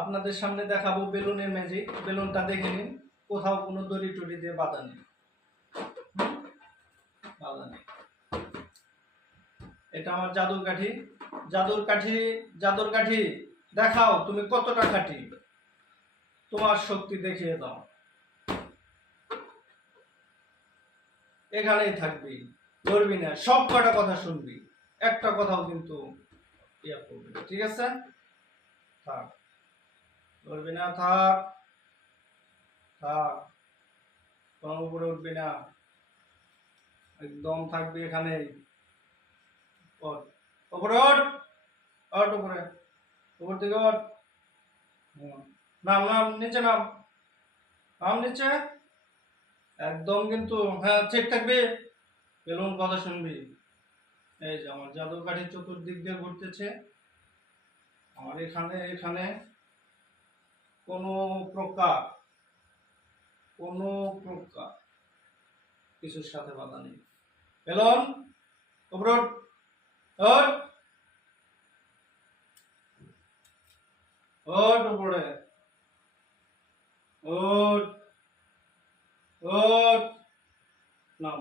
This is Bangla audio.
আপনাদের সামনে দেখাবো বেলুনের ম্যাজিক। বেলুনটা দেখে নিন, কোথাও কোনো দড়ি টড়ি দিয়ে বাঁধা নেই, বাঁধা নেই। এটা আমার জাদুর কাঠি। জাদুর কাঠি দেখাও তুমি কতটা কাঠি, তোমার শক্তি দেখিয়ে দাও। এখানেই থাকবি, ধরবি না, সব কটা কথা শুনবি, একটা কথাও কিন্তু ইয়া করবি, ঠিক আছে? থাক, ধরবি না, থাক থাক, তোমার উপরে উঠবি না, একদম থাকবি এখানেই। উপরে ওঠ, ওঠ উপরে, উপর থেকে ওঠ। নাম নাম নিচে, নাম নাম নিচে, একদম কিন্তু হ্যাঁ ঠিক থাকবি, বেলুন কথা শুনবি। এই যে আমার জাদুর কাঠি চতুর্দিক দিয়ে ঘুরতেছে। আমার এখানে এখানে কোনো প্রকার কোনো প্রকার কিছুর সাথে বাধা নেই। বেলুন উপরে ওঠ, ওঠ, ওঠ উপরে, ওঠ, ওঠ, নাম।